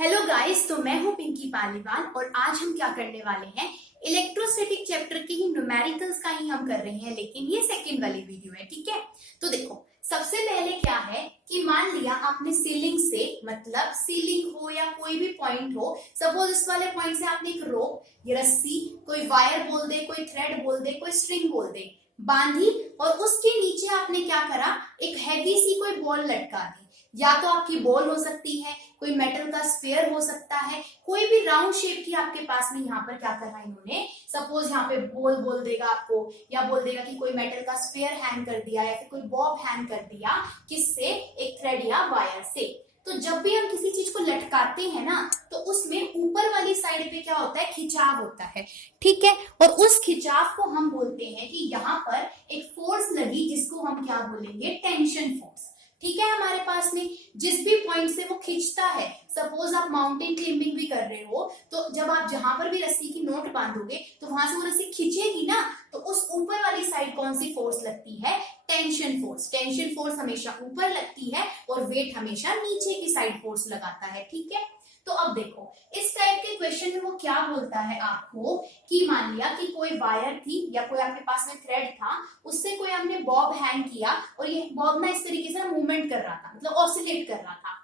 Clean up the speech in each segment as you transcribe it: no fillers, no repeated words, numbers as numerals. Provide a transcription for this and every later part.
Hello guys, तो मैं हूं पिंकी पालीवाल और आज हम क्या करने वाले हैं। इलेक्ट्रोस्टैटिक चैप्टर के ही न्यूमेरिकल्स का ही हम कर रहे हैं, लेकिन ये सेकंड वाली वीडियो है। ठीक है, तो देखो सबसे पहले क्या है कि मान लिया आपने सीलिंग से, मतलब सीलिंग हो या कोई भी पॉइंट हो, सपोज इस वाले पॉइंट से आपने एक रोप, ये रस्सी, कोई वायर बोल दे, कोई थ्रेड बोल दे, कोई स्ट्रिंग बोल दे, बांधी और उसके नीचे आपने क्या करा, एक हैवी सी कोई बॉल लटका दी। या तो आपकी बॉल हो सकती है, कोई मेटल का स्फीयर हो सकता है, कोई भी राउंड शेप की आपके पास में यहाँ पर क्या करा इन्होंने, सपोज यहाँ पे बॉल बोल देगा आपको, या बोल देगा कि कोई मेटल का स्फीयर हैंग कर दिया या फिर कोई बॉब हैंग कर दिया, किससे, एक थ्रेड या वायर से। तो जब भी हम किसी चीज को लटकाते हैं ना, तो उसमें ऊपर वाली साइड पे क्या होता है, खिंचाव होता है। ठीक है, और उस खिंचाव को हम बोलते हैं कि यहाँ पर एक फोर्स लगी, जिसको हम क्या बोलेंगे, टेंशन फोर्स। ठीक है, हमारे पास में जिस भी पॉइंट से वो खींचता है, सपोज आप माउंटेन क्लाइंबिंग भी कर रहे हो, तो जब आप जहां पर भी रस्सी की नोट बांधोगे तो वहां से वो रस्सी खींचेगी ना, तो उस ऊपर वाली साइड कौन सी फोर्स लगती है, टेंशन फोर्स। टेंशन फोर्स हमेशा ऊपर लगती है और वेट हमेशा नीचे की साइड फोर्स लगाता है। ठीक है, तो अब देखो इस टाइप के क्वेश्चन में वो क्या बोलता है आपको कि मान लिया कि कोई वायर थी या कोई आपके पास में थ्रेड था, उससे कोई हमने बॉब हैंग किया और ये बॉब ना इस तरीके से मूवमेंट कर रहा था, मतलब ऑसिलेट कर रहा था।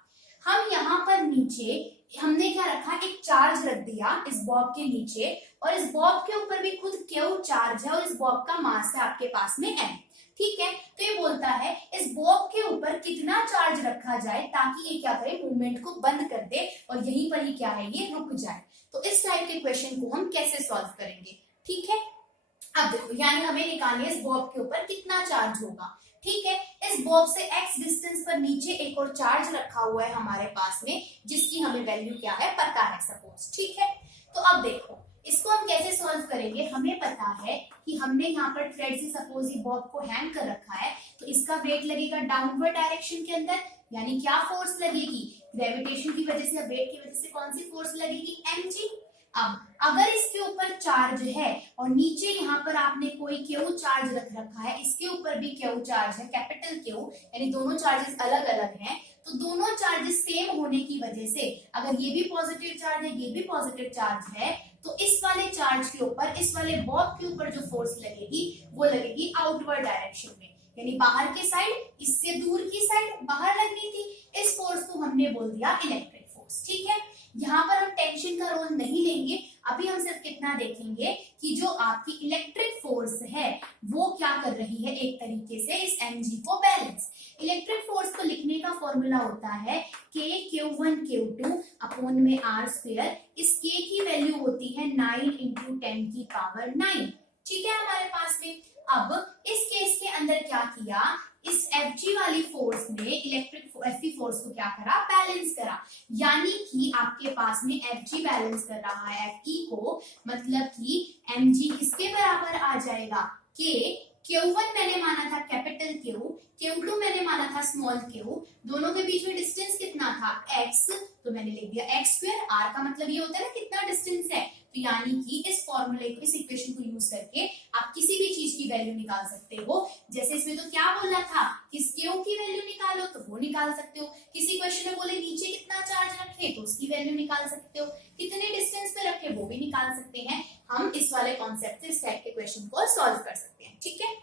हम यहाँ पर नीचे हमने क्या रखा, एक चार्ज रख दिया इस बॉब के नीचे, और इस बॉब के ऊपर भी खुद क्यू चार्ज है और इस बॉब का मास है आपके पास में m। ठीक है, तो ये बोलता है इस बॉब के ऊपर कितना चार्ज रखा जाए ताकि ये क्या करे, मूवमेंट को बंद कर दे और यहीं पर ही क्या है, ये रुक जाए। तो इस टाइप के क्वेश्चन को हम कैसे सॉल्व करेंगे। ठीक है, अब देखो यानी हमें निकालनी है इस बॉब के ऊपर कितना चार्ज होगा। ठीक है, इस बॉब से x डिस्टेंस पर नीचे एक और चार्ज रखा हुआ है हमारे पास में, जिसकी हमें वैल्यू क्या है पता है सपोज। ठीक है, तो अब देखो इसको हम कैसे सॉल्व करेंगे। हमें पता है कि हमने यहाँ पर थ्रेड से सपोज ये बॉब को हैंग कर रखा है, तो इसका वेट लगेगा डाउनवर्ड डायरेक्शन के अंदर, यानी क्या फोर्स लगेगी, ग्रेविटेशन की वजह से, वेट की वजह से कौन सी फोर्स लगेगी, mg। अब अगर इसके ऊपर चार्ज है और नीचे यहाँ पर आपने कोई क्यू चार्ज रख रखा है, इसके ऊपर भी क्यू चार्ज है, कैपिटल क्यू, यानी दोनों चार्जेस अलग अलग हैं, तो दोनों चार्जेस सेम होने की वजह से अगर ये भी पॉजिटिव चार्ज है, ये भी पॉजिटिव चार्ज है, तो इस वाले चार्ज के ऊपर, इस वाले बॉब के ऊपर जो फोर्स लगेगी वो लगेगी आउटवर्ड डायरेक्शन में, यानी बाहर की साइड, इससे दूर की साइड बाहर लगनी थी। इस फोर्स को हमने बोल दिया इलेक्ट्रिक फोर्स। ठीक है, यहाँ पर हम टेंशन का रोल नहीं लेंगे, अभी हम सिर्फ कितना देखेंगे कि जो आपकी इलेक्ट्रिक फोर्स है वो क्या कर रही है, एक तरीके से इस mg को बैलेंस। इलेक्ट्रिक फोर्स को लिखने का फॉर्मूला होता है k q1 q2 अपॉन में r स्क्वायर। इस k की वैल्यू होती है 9 इंटू 10 की पावर 9। ठीक है, हमारे पास में अब इस केस के अंदर क्या किया, इस Fg वाली फोर्स ने इलेक्ट्रिक Fe फोर्स को क्या करा, बैलेंस करा, यानी कि आपके पास में Fg बैलेंस कर रहा है Fe को, मतलब कि mg किसके बराबर आ जाएगा, k, Q1 मैंने माना था कैपिटल Q, Q2 मैंने माना था स्मॉल q, दोनों के बीच में डिस्टेंस कितना था x, तो मैंने लिख दिया x स्क्वायर। r का मतलब ये होता है ना कितना डिस्टेंस है, तो यानी कि इस फॉर्मूले को, इस इक्वेशन को यूज करके आप किसी भी चीज की वैल्यू निकाल सकते हो। जैसे इसमें तो क्या बोला था कि क्यू की वैल्यू निकालो, तो वो निकाल सकते हो। किसी क्वेश्चन में बोले नीचे कितना चार्ज रखे, तो उसकी वैल्यू निकाल सकते हो। कितने डिस्टेंस पे रखे वो भी निकाल सकते हैं। हम इस वाले कॉन्सेप्ट से इस टाइप के क्वेश्चन को सॉल्व कर सकते हैं। ठीक है,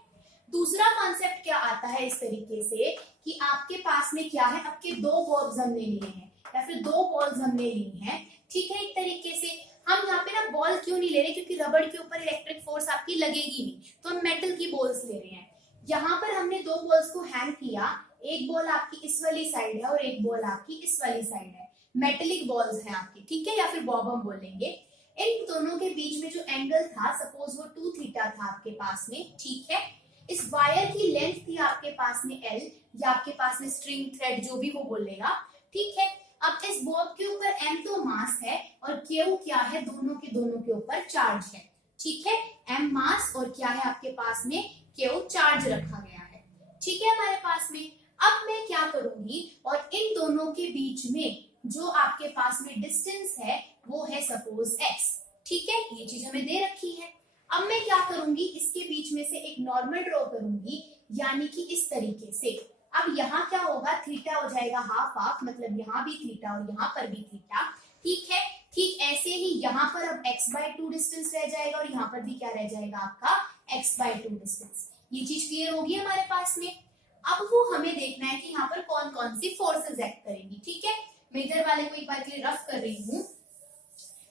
दूसरा कॉन्सेप्ट क्या आता है इस तरीके से कि आपके पास में क्या है, आपके दो बॉल्स हमने लिए हैं या फिर दो बॉल्स हमने ली हैं। ठीक है, एक तरीके से हम यहाँ पे ना बॉल क्यों नहीं ले रहे, क्योंकि रबड़ के ऊपर इलेक्ट्रिक फोर्स आपकी लगेगी नहीं, तो हम मेटल की बॉल्स ले रहे हैं। यहाँ पर हमने दो बॉल्स को हैंग किया, एक बॉल आपकी इस वाली साइड है और एक बॉल आपकी इस वाली साइड है, मेटेलिक बॉल्स हैं आपकी। ठीक है, या फिर बॉब हम बोलेंगे। इन दोनों के बीच में जो एंगल था, सपोज वो 2 थीटा था आपके पास में। ठीक है, इस वायर की लेंथ थी आपके पास में L, या आपके पास में स्ट्रिंग, थ्रेड, जो भी वो बोलेगा। ठीक है, अब इस बॉब के ऊपर m तो मास है और q क्या है, दोनों के ऊपर चार्ज है। ठीक है, m मास और क्या है आपके पास में, q चार्ज रखा गया है। ठीक है, हमारे पास में अब मैं क्या करूंगी, और इन दोनों के बीच में जो आपके पास में डिस्टेंस है वो है सपोज x। ठीक है, ये चीज हमें दे रखी है। अब मैं क्या करूंगी, इसके बीच में से एक नॉर्मल ड्रॉ करूंगी, यानी कि इस तरीके से। अब यहाँ क्या होगा, थीटा हो जाएगा हाफ हाफ, मतलब यहाँ भी थीटा और यहाँ पर भी थीटा। ठीक है। ठीक ऐसे ही यहाँ पर अब x/2 डिस्टेंस रह जाएगा और यहाँ पर भी क्या रह जाएगा आपका x/2 डिस्टेंस। ये चीज क्लियर होगी हमारे पास में। अब वो हमें देखना है कि यहाँ पर कौन कौन सी फोर्सेस एक्ट करेंगी। ठीक है, मैं इधर वाले को एक बार के लिए रफ कर रही हूँ।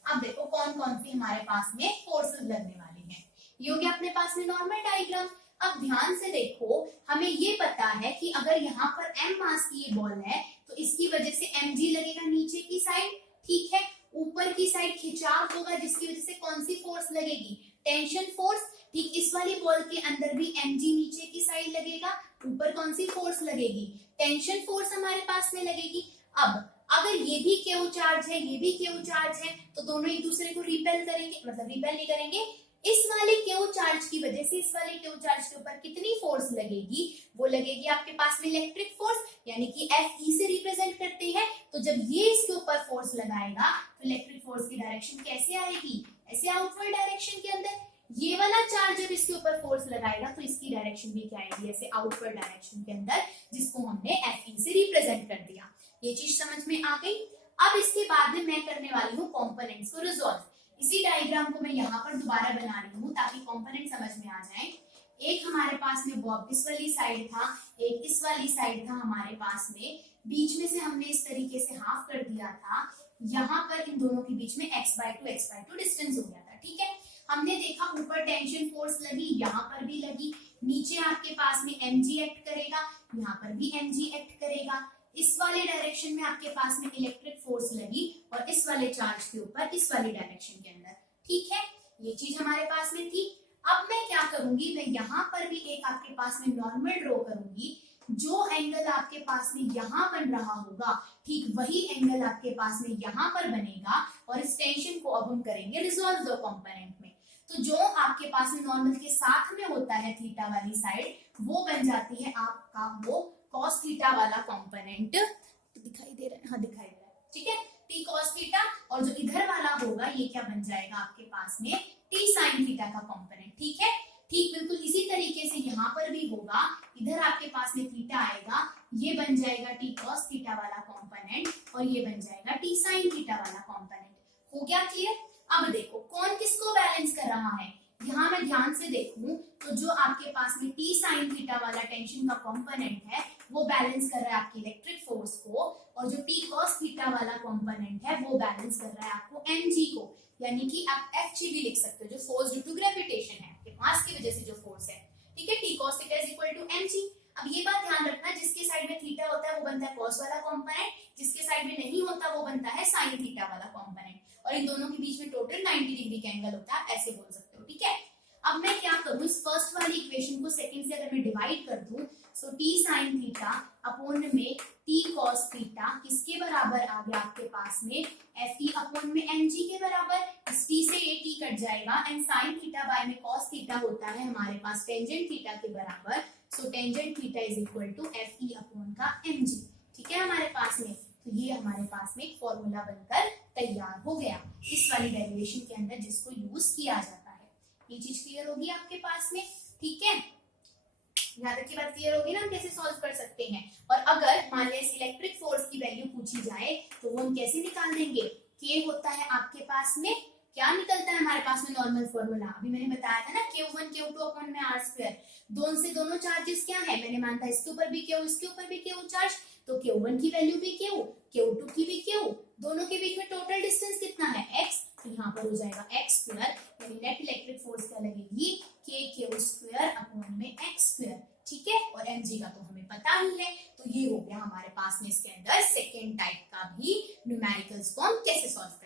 अब देखो कौन कौन सी हमारे पास में फोर्सेस लगने वाली हैं। ये हो गया अपने पास में नॉर्मल डायग्राम। अब ध्यान से देखो, हमें ये पता है कि अगर यहाँ पर m मास की ये बॉल है तो इसकी वजह से mg लगेगा नीचे की साइड। ठीक है, ऊपर की साइड खिंचाव होगा जिसकी वजह से कौन सी फोर्स लगेगी, टेंशन फोर्स। ठीक, इस वाली बॉल के अंदर भी mg नीचे की साइड लगेगा, ऊपर कौन सी फोर्स लगेगी, टेंशन फोर्स हमारे पास में लगेगी। अब अगर ये भी क्यू चार्ज है, ये भी क्यू चार्ज है, तो दोनों एक दूसरे को रिपेल करेंगे, मतलब रिपेल नहीं करेंगे। इस वाले क्यू चार्ज की वजह से इस वाले क्यू चार्ज के ऊपर कितनी फोर्स लगेगी, वो लगेगी आपके पास में इलेक्ट्रिक फोर्स, यानी कि Fe से रिप्रेजेंट करते हैं। तो जब ये इसके ऊपर फोर्स लगाएगा तो इलेक्ट्रिक फोर्स की डायरेक्शन कैसे आएगी, ऐसे आउटवर्ड डायरेक्शन के अंदर। ये वाला चार्ज जब इसके ऊपर फोर्स लगाएगा तो इसकी डायरेक्शन भी क्या आएगी, ऐसे आउटवर्ड डायरेक्शन के अंदर, जिसको हमने Fe से रिप्रेजेंट कर दिया। ये चीज समझ में आ गई। अब इसके बाद में मैं करने वाली हूँ कंपोनेंट्स को रिजॉल्व। इसी डायग्राम को मैं यहाँ पर दोबारा बना रही हूँ ताकि कंपोनेंट समझ में आ जाए। एक हमारे पास में बॉब इस वाली साइड था, एक इस वाली साइड था हमारे पास में, बीच में से हमने इस तरीके से हाफ कर दिया था। यहाँ पर इन दोनों के बीच में x/2 डिस्टेंस हो गया था। ठीक है, हमने देखा ऊपर टेंशन फोर्स लगी, यहाँ पर भी लगी, नीचे आपके पास में mg एक्ट करेगा, यहाँ पर भी mg एक्ट करेगा। इस वाले डायरेक्शन में आपके पास में इलेक्ट्रिक फोर्स लगी और इस वाले चार्ज के ऊपर इस वाले डायरेक्शन के अंदर। ठीक है, ये चीज हमारे पास में थी। अब मैं क्या करूंगी, मैं यहाँ पर भी एक आपके पास में नॉर्मल ड्रॉ करूंगी। जो एंगल आपके पास में यहाँ बन रहा होगा, ठीक वही एंगल आपके पास में यहाँ पर बनेगा। और इस टेंशन को अब हम करेंगे रिजॉल्व द कंपोनेंट में। तो जो आपके पास में नॉर्मल के साथ में होता है थीटा वाली साइड, वो बन जाती है आपका वो cos थीटा वाला कंपोनेंट। दिखाई दे रहा है, हाँ दिखाई दे रहा है। ठीक है, t cos थीटा, और जो इधर वाला होगा ये क्या बन जाएगा आपके पास में t sin थीटा का कंपोनेंट। ठीक है, ठीक बिल्कुल इसी तरीके से यहाँ पर भी होगा। इधर आपके पास में थीटा आएगा, ये बन जाएगा t cos थीटा वाला कंपोनेंट और ये बन जाएगा t sin थीटा वाला कंपोनेंट। हो गया क्लियर। अब देखो कौन किसको बैलेंस कर रहा है। यहाँ मैं ध्यान से देखूं तो जो आपके पास में t sin थीटा वाला टेंशन का कंपोनेंट है वो बैलेंस कर रहा है आपकी इलेक्ट्रिक फोर्स को, और जो t cos थीटा वाला कंपोनेंट है वो बैलेंस कर रहा है आपको mg को, यानी कि आप Fg भी लिख सकते हो, जो फोर्स ड्यू टू ग्रेविटेशन है, आपके मास की वजह से जो फोर्स है। ठीक है, t cos theta is equal to mg। अब ये बात ध्यान रखना, जिसके साइड में थीटा होता है वो बनता है cos वाला कंपोनेंट, जिसके साइड में नहीं होता वो बनता है sin थीटा वाला कंपोनेंट, और इन दोनों के बीच में टोटल 90 डिग्री का एंगल होता है, ऐसे बोल सकते हो। ठीक है, अब मैं क्या करूं, इस फर्स्ट वाली इक्वेशन को सेकंड से अगर मैं डिवाइड कर दूं, सो t sin थीटा अपॉन में t cos थीटा किसके बराबर आ गया आपके पास में, Fe अपॉन में mg के बराबर। इस t से ये t कट जाएगा, एंड sin थीटा बाय में cos थीटा होता है हमारे पास टेंजेंट थीटा के बराबर। So tangent theta is equal to Fe upon का mg। ठीक है, हमारे पास में तो ये हमारे पास में एक फॉर्मूला बनकर तैयार हो गया इस वाली डेरिवेशन के अंदर, जिसको यूज किया जाता है। ये चीज क्लियर होगी आपके पास में। ठीक है, यहाँ तक की बात क्लियर होगी ना, हम कैसे सॉल्व कर सकते हैं। और अगर मान लिया इलेक्ट्रिक फोर्स की वैल्यू पूछी जाए तो वो हम कैसे निकाल देंगे। K होता है आपके पास में, क्या निकलता है हमारे पास में नॉर्मल फॉर्मूला, अभी मैंने बताया था ना, Q1 Q2 अपॉन में R स्क्वायर। दोनों से दोनों चार्जेस क्या है, मैंने मानता है इसके ऊपर भी Q, इसके ऊपर भी Q चार्ज, तो Q1 की वैल्यू भी Q, Q2 की भी Q, दोनों के बीच में टोटल डिस्टेंस कितना है x, तो यहाँ पर हो जाएगा x स्क्वायर, यानी नेट इलेक्ट्रिक फोर्स क्या लगेगी K स्क्वायर अपॉन में x स्क्वायर। ठीक है, और mg का तो हमें पता ही है। तो ये हो गया हमारे पास में इसके अंदर सेकेंड टाइप का भी न्यूमेरिकल्स को हम कैसे सॉल्व